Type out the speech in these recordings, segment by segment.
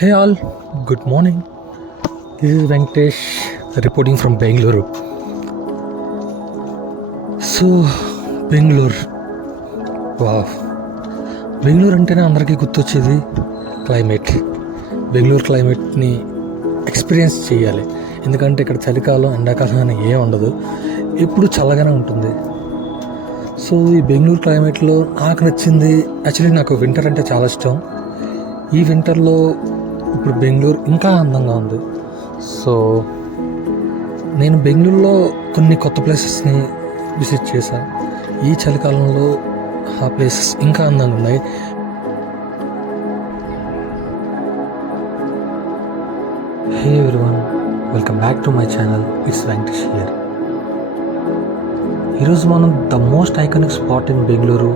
Hey all, good morning. This is Venkatesh reporting from Bangalore. So Bengaluru, వావ్, బెంగళూరు అంటేనే అందరికీ గుర్తొచ్చేది క్లైమేట్. బెంగళూరు క్లైమేట్ని ఎక్స్పీరియన్స్ చేయాలి, ఎందుకంటే ఇక్కడ చలికాలం ఎండాకాలం అని ఏం ఉండదు, ఎప్పుడు చల్లగానే ఉంటుంది. సో ఈ బెంగళూరు క్లైమేట్లో నాకు నచ్చింది, యాక్చువల్లీ నాకు వింటర్ అంటే చాలా ఇష్టం. ఈ వింటర్లో ఇప్పుడు బెంగళూరు ఇంకా అందంగా ఉంది. సో నేను బెంగళూరులో కొన్ని కొత్త ప్లేసెస్ని విజిట్ చేశాను. ఈ చలికాలంలో ఆ ప్లేసెస్ ఇంకా అందంగా ఉన్నాయి. Hey everyone, welcome back to my channel. It's Venkatesh here. ఈరోజు మనం the most iconic spot in Bengaluru,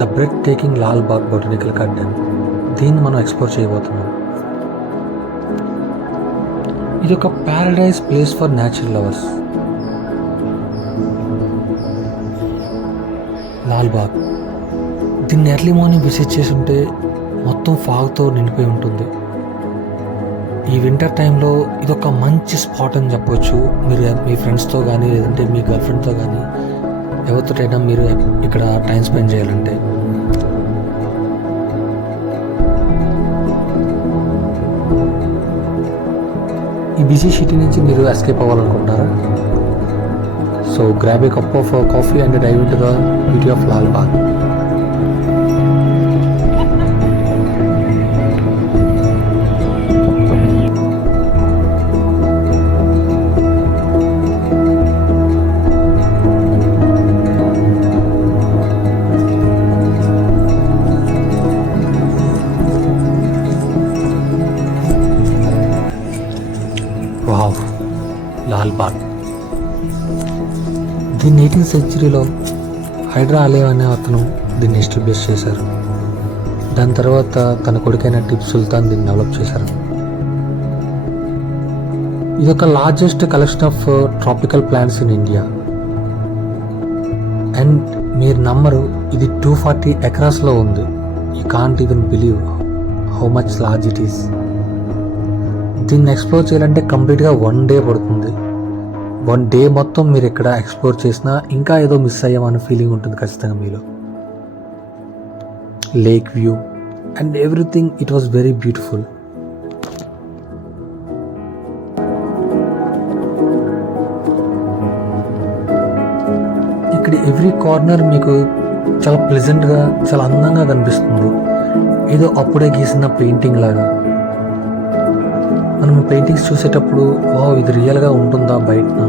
the breathtaking Lalbagh botanical garden, దీన్ని మనం ఎక్స్ప్లోర్ చేయబోతున్నాం. ఇది ఒక paradise place for natural lovers. Lalbagh, దీన్ని ఎర్లీ మార్నింగ్ విజిట్ చేసి ఉంటే మొత్తం ఫాగ్తో నిండిపోయి ఉంటుంది. ఈ వింటర్ టైంలో ఇది ఒక మంచి స్పాట్ అని చెప్పవచ్చు. మీరు మీ ఫ్రెండ్స్తో కానీ లేదంటే మీ గర్ల్ ఫ్రెండ్తో కానీ ఎవరితోటైనా మీరు ఇక్కడ టైం స్పెండ్ చేయాలంటే. ఈ బిజీ సిటీ నుంచి మీరు ఎస్కేప్ అవ్వాలనుకుంటున్నారా? So grab a cup of coffee and dive into the beauty of Lalbagh. Wow, Lalbagh. దీన్ని 18th సెంచరీలో హైడ్రా అలీ అనే అతను దీన్ని ఎస్టాబ్లిష్ చేశారు. దాని తర్వాత తన కొడుకైన టిప్పు సుల్తాన్ దీన్ని డెవలప్ చేశారు. ఇది ఒక largest collection of tropical plants in India. And మీరు నమ్మరు, ఇది 240 acresలో ఉంది. You can't even believe how much large it is. దీన్ని ఎక్స్ప్లోర్ చేయాలంటే కంప్లీట్గా 1 day పడుతుంది. 1 day మొత్తం మీరు ఇక్కడ ఎక్స్ప్లోర్ చేసినా ఇంకా ఏదో మిస్ అయ్యామన్న ఫీలింగ్ ఉంటుంది ఖచ్చితంగా మీలో. Lake view and everything, it was very beautiful. ఇక్కడ ఎవ్రీ కార్నర్ మీకు చాలా ప్లెజెంట్గా, చాలా అందంగా కనిపిస్తుంది. ఏదో అప్పుడే గీసిన పెయింటింగ్ లాగా. మనం పెయింటింగ్స్ చూసేటప్పుడు వావ్, ఇది రియల్గా ఉంటుందా, బయటన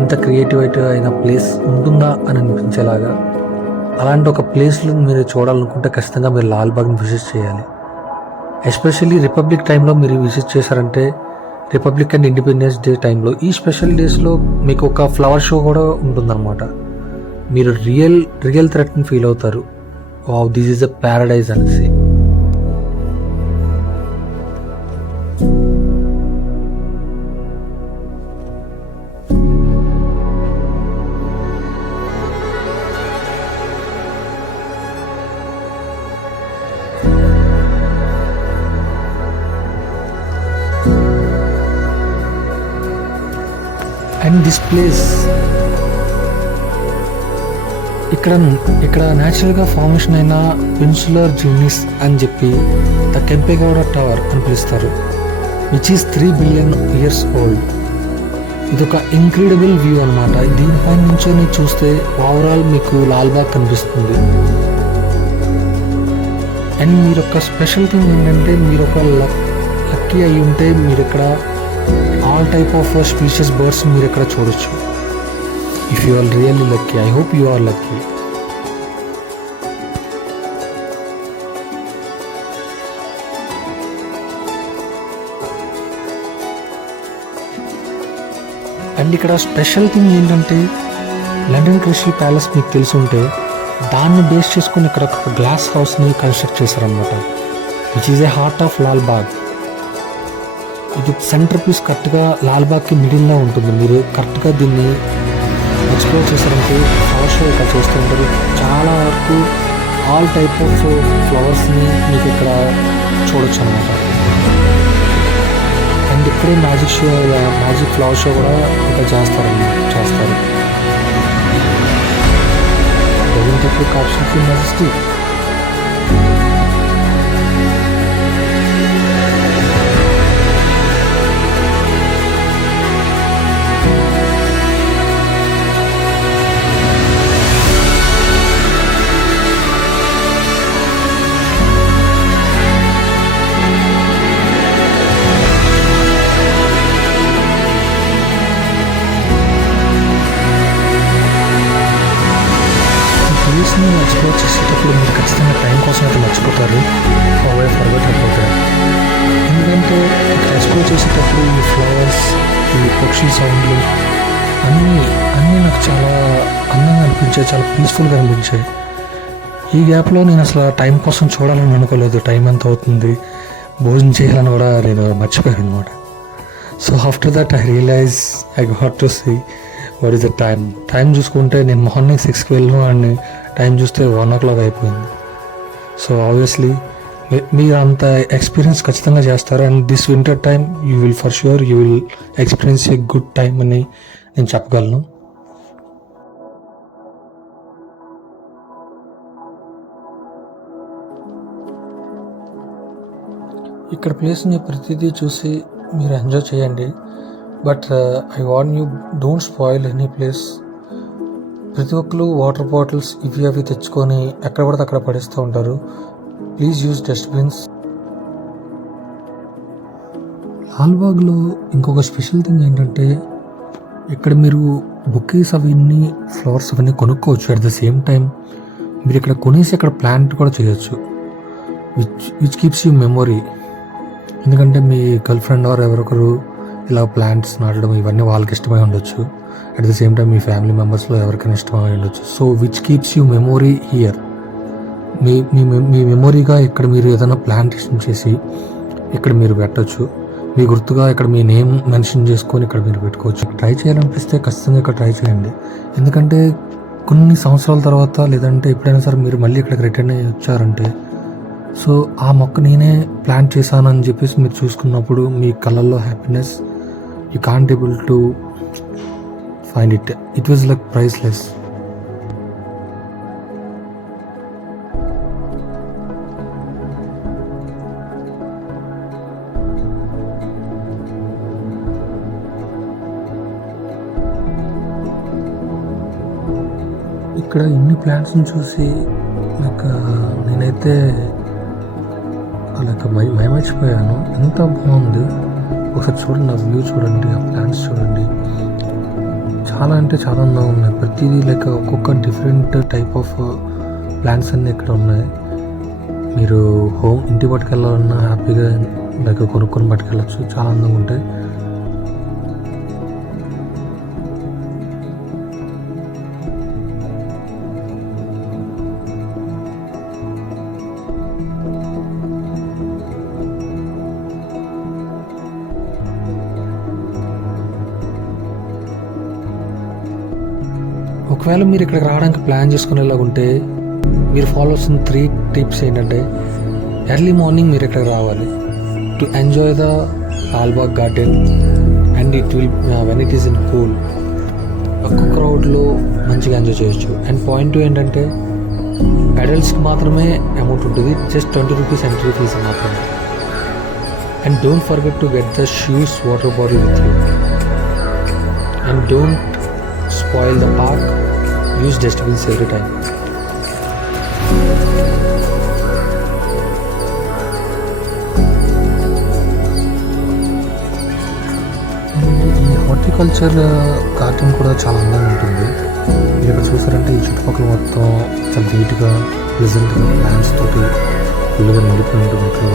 ఎంత క్రియేటివిటీ అయిన ప్లేస్ ఉంటుందా అని అనిపించేలాగా. అలాంటి ఒక ప్లేస్లో మీరు చూడాలనుకుంటే ఖచ్చితంగా మీరు లాల్బాగ్ని విజిట్ చేయాలి. ఎస్పెషల్లీ రిపబ్లిక్ టైంలో మీరు విజిట్ చేశారంటే, రిపబ్లిక్ అండ్ ఇండిపెండెన్స్ డే టైంలో, ఈ స్పెషల్ డేస్లో మీకు ఒక ఫ్లవర్ షో కూడా ఉంటుందన్నమాట. మీరు రియల్ థ్రెట్ని ఫీల్ అవుతారు. Wow, this is a Paradise అనేసి. అండ్ దిస్ ప్లేస్, ఇక్కడ న్యాచురల్గా ఫార్మేషన్ అయిన పెన్సులర్ జూనిస్ అని చెప్పి ద కెంపెగౌడ టవర్ అని పిలుస్తారు, which is 3 billion years old. ఇది ఒక ఇంక్రెడిబుల్ వ్యూ అనమాట. దీనిపైన నుంచొని చూస్తే ఓవరాల్ మీకు లాల్బాగ్ కనిపిస్తుంది. అండ్ మీరు ఒక స్పెషల్ థింగ్ ఏంటంటే, మీరు ఒక లక్కీ అయి ఉంటే మీరు ఇక్కడ all type of species birds మీరు ఇక్కడ చూడొచ్చు. If you are really lucky, I hope you are lucky. And ఇక్కడ స్పెషల్ థింగ్ ఏంటంటే, లండన్ క్రిస్టల్ ప్యాలెస్ మీకు తెలిసి ఉంటే దాన్ని బేస్ చేసుకుని ఇక్కడ ఒక గ్లాస్ హౌస్ని కన్స్ట్రక్ట్ చేశారనమాట, which is a heart of Lalbagh. ఇది సెంటర్ పీస్ కరెక్ట్గా లాల్బాగ్కి మిడిల్లో ఉంటుంది. మీరు కరెక్ట్గా దీన్ని ఎక్స్ప్లోర్ చేశారంటే ఫ్లవర్ షో ఇక్కడ చేస్తూ ఉంటారు. చాలా వరకు ఆల్ టైప్ ఆఫ్ ఫ్లవర్స్ని మీకు ఇక్కడ చూడొచ్చు అనమాట. ఇక్కడే magic show, magic flower show కూడా ఇక్కడ చేస్తారు. Caption Majestic. ప్లేస్ని ఎక్స్ప్లోర్ చేసేటప్పుడు మీరు ఖచ్చితంగా టైం కోసం అయితే మర్చిపోతారు. ఫర్గట్. ఎందుకంటే ఇక్కడ ఎక్స్ప్లోర్ చేసేటప్పుడు ఈ ఫ్లవర్స్, ఈ పక్షుల సౌండ్లు అన్నీ నాకు చాలా అందంగా అనిపించాయి, చాలా పీస్ఫుల్గా అనిపించాయి. ఈ గ్యాప్లో నేను అసలు టైం కోసం చూడాలని అనుకోలేదు. టైం ఎంత అవుతుంది, భోజనం చేయాలని కూడా నేను మర్చిపోయాను అనమాట. So after that I realize I got to see what is the time చూసుకుంటే నేను మార్నింగ్ 6కి వెళ్ళను అండ్ టైం చూస్తే 1 o'clock అయిపోయింది. సో ఆబ్వియస్లీ మీరు అంత ఎక్స్పీరియన్స్ ఖచ్చితంగా చేస్తారు. And this winter time you will for sure you will experience a good time అని నేను చెప్పగలను. ఇక్కడ ప్లేస్ని ప్రతిదీ చూసి మీరు ఎంజాయ్ చేయండి. But I want you don't spoil any place. ప్రతి ఒక్కరు వాటర్ బాటిల్స్ ఇవి అవి తెచ్చుకొని ఎక్కడ పడితే అక్కడ పడేస్తూ ఉంటారు. Please use dustbins. లాల్బాగ్లో ఇంకొక స్పెషల్ థింగ్ ఏంటంటే ఇక్కడ మీరు బొకేస్ అవన్నీ ఫ్లవర్స్ అవన్నీ కొనుక్కోవచ్చు. అట్ ద సేమ్ టైం మీరు ఇక్కడ కొనేసి అక్కడ ప్లాంట్ కూడా చేయొచ్చు, విచ్ కీప్స్ యూ మెమొరీ. ఎందుకంటే మీ గర్ల్ ఫ్రెండ్ ఆర్ ఎవరొకరు ఇలా ప్లాంట్స్ నాటడం ఇవన్నీ వాళ్ళకి ఇష్టమై ఉండొచ్చు. అట్ ద సేమ్ టైం మీ ఫ్యామిలీ మెంబర్స్లో ఎవరికైనా ఇష్టమై ఉండొచ్చు. So which keeps you memory here. మీ మెమొరీగా ఇక్కడ మీరు ఏదైనా ప్లాంటేషన్ చేసి ఇక్కడ మీరు పెట్టచ్చు. మీ గుర్తుగా ఇక్కడ మీ నేమ్ మెన్షన్ చేసుకొని ఇక్కడ మీరు పెట్టుకోవచ్చు. ట్రై చేయాలనిపిస్తే ఖచ్చితంగా ఇక్కడ ట్రై చేయండి. ఎందుకంటే కొన్ని సంవత్సరాల తర్వాత లేదంటే ఎప్పుడైనా సరే మీరు మళ్ళీ ఇక్కడికి రిటర్న్ అయ్యి వచ్చారంటే సో ఆ మొక్క నేనే ప్లాంట్ చేశానని చెప్పేసి మీరు చూసుకున్నప్పుడు మీ కళ్ళల్లో happiness you can't able to find it. It was like priceless. ఇక్కడ ఇన్ని ప్లాంట్స్ని చూసి నేనైతే మైమర్చిపోయాను. ఎంత బాగుంది. ఒకసారి చూడండి, ఆ వ్యూ చూడండి, ఆ ప్లాంట్స్ చూడండి. చాలా అంటే చాలా అందంగా ఉన్నాయి. ప్రతిదీ ఒక్కొక్క డిఫరెంట్ టైప్ ఆఫ్ ప్లాంట్స్ అన్నీ ఇక్కడ ఉన్నాయి. మీరు ఇంటి పట్టుకెళ్ళాలన్నా హ్యాపీగా కొనుక్కొని పట్టుకెళ్ళచ్చు. చాలా అందంగా ఉంటాయి. ఒకవేళ మీరు ఇక్కడికి రావడానికి ప్లాన్ చేసుకునేలాగుంటే మీరు ఫాలో అవుతున్న 3 టిప్స్ ఏంటంటే ఎర్లీ మార్నింగ్ మీరు ఇక్కడికి రావాలి to enjoy the Lalbagh garden and it will when it is in cool తక్కువ క్రౌడ్లో మంచిగా ఎంజాయ్ చేయొచ్చు. అండ్ పాయింట్ 2 ఏంటంటే అడల్ట్స్కి మాత్రమే అమౌంట్ ఉంటుంది, జస్ట్ 20 రూపీస్ ఎంట్రీ ఫీజు మాత్రమే. And don't forget to get the shoes, water bottle with you. And don't spoil the park. Use dustbins every time. ఈ హార్టికల్చర్ గార్డెన్ కూడా చాలా అందంగా ఉంటుంది. మీరు ఇక్కడ చూసారంటే ఈ చుట్టుపక్కల మొత్తం చాలా నీట్గా ప్లెజెంట్గా ప్లాంట్స్ తోటి ఫుల్గా నిండిపోయి ఉంటుంది.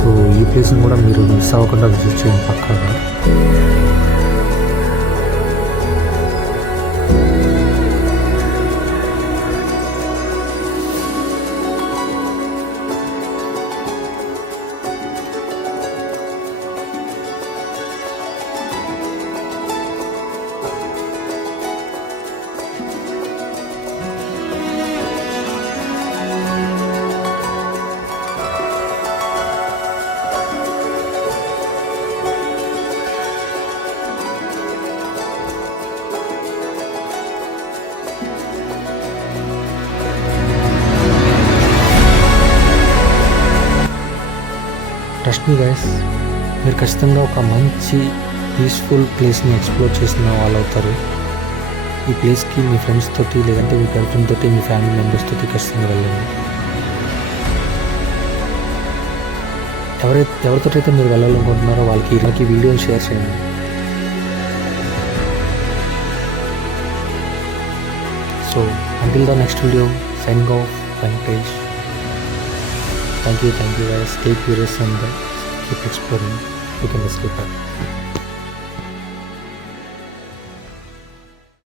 సో ఈ ప్లేస్ని కూడా మీరు మిస్ అవ్వకుండా విజిట్ చేయండి పక్కాగా. ట్రస్ట్ మీ గైస్, మీరు ఖచ్చితంగా ఒక మంచి పీస్ఫుల్ ప్లేస్ని ఎక్స్ప్లోర్ చేసిన వాళ్ళు అవుతారు. ఈ ప్లేస్కి మీ ఫ్రెండ్స్ తోటి, లేదంటే మీ గర్ల్ ఫ్రెండ్ తోటి, మీ ఫ్యామిలీ మెంబర్స్ తోటి ఖచ్చితంగా వెళ్ళండి. ఎవరితోటైతే మీరు వెళ్ళాలనుకుంటున్నారో వాళ్ళకి వీడియోని షేర్ చేయండి. So until the next video, signing off, Venkatesh. Thank you guys. Stay curious and keep exploring. You can escape.